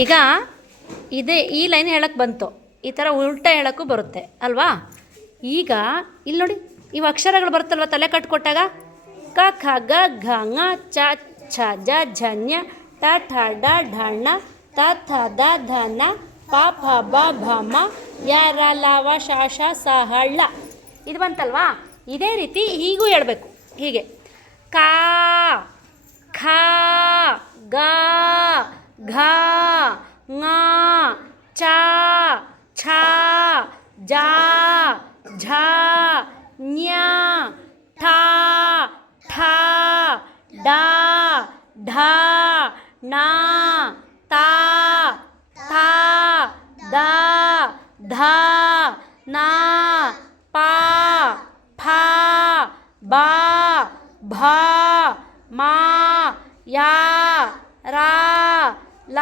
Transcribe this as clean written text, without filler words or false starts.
ಈಗ ಈ ಲೈನ್ ಹೇಳಕ್ಕೆ ಬಂತು, ಈ ಥರ ಉಲ್ಟಾ ಹೇಳೋಕ್ಕೂ ಬರುತ್ತೆ ಅಲ್ವಾ. ಈಗ ಇಲ್ಲಿ ನೋಡಿ, ಇವು ಅಕ್ಷರಗಳು ಬರುತ್ತಲ್ವ ತಲೆ ಕಟ್ಕೊಟ್ಟಾಗ, ಕ ಖ ಗ ಘ ङ ಚ ಛ ಜ ಝ ಞ ಟ ಠ ಡ ಢ ಣ ತ ಥ ದ ಧ ನ ಪ ಫ ಬ ಭ ಮ ಯ ರ ಲ ವ ಶ ಶ ಸ ಹ ಳ. ಇದು ಬಂತಲ್ವಾ. ಇದೇ ರೀತಿ ಹೀಗೂ ಹೇಳಬೇಕು. ಹೀಗೆ ಕಾ ಖ ಗ ಘ ङ ಚ ಛ ಜ ಝ ಞ ಠ ಠ ಡ ಢ ಣ ತ ಥ ದ ಧ ನ ಪ ಫ ಬ ಭ ಮ ಯ ರ ಲ